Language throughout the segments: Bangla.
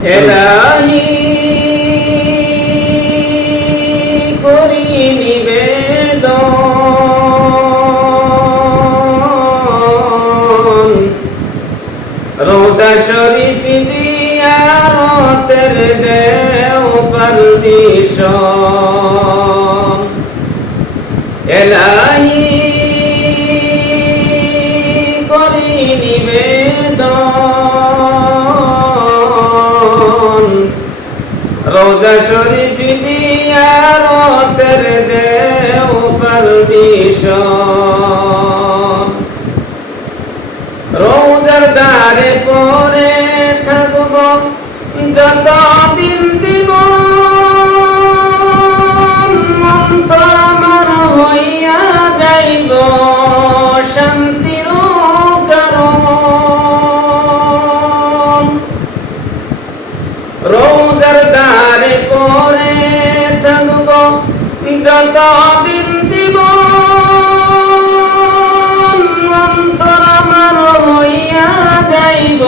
এলাহি করি নিবেদন রোজা শরীফ দিয়ারতের দেও পারমিশন রোজা শরীফ দিয়ারতের দেও পারমিশন রোজার দ্বারে পরে থাকব যত রোজার দ্বারে পরে থাকব যত দিন জীবন অন্তর আমার হইয়া যাইব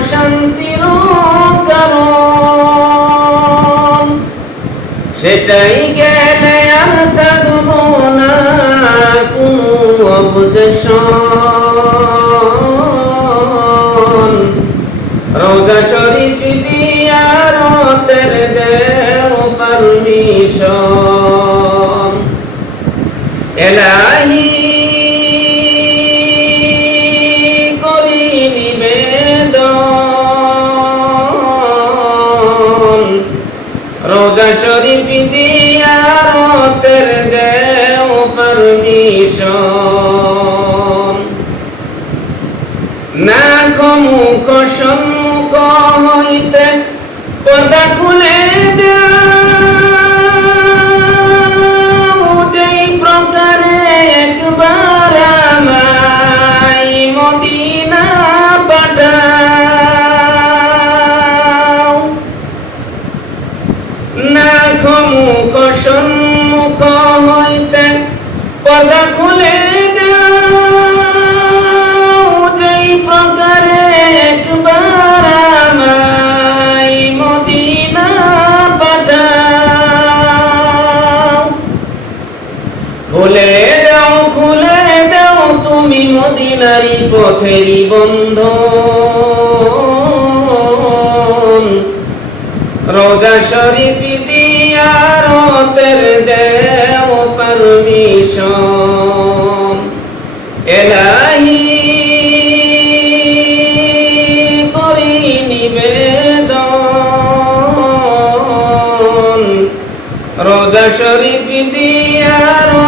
শান্তির কারণ সেটাই গেলে আর থাকব না, কোনো অবজেকশন রোজা এলাহি করি নিবেদন। রোজা শরীফ দিয়ারতের দেও পারমিশন। না মুখ সম্মুখ হইতে না মুখ সম্মুখ হইতে পর্দা খুলে দাও দাও তুমি মদিনারি পথেরই বন্ধন। রোজা শরীফ এলাহি করি নিবেদন রোজা শরীফ দিয়ারতের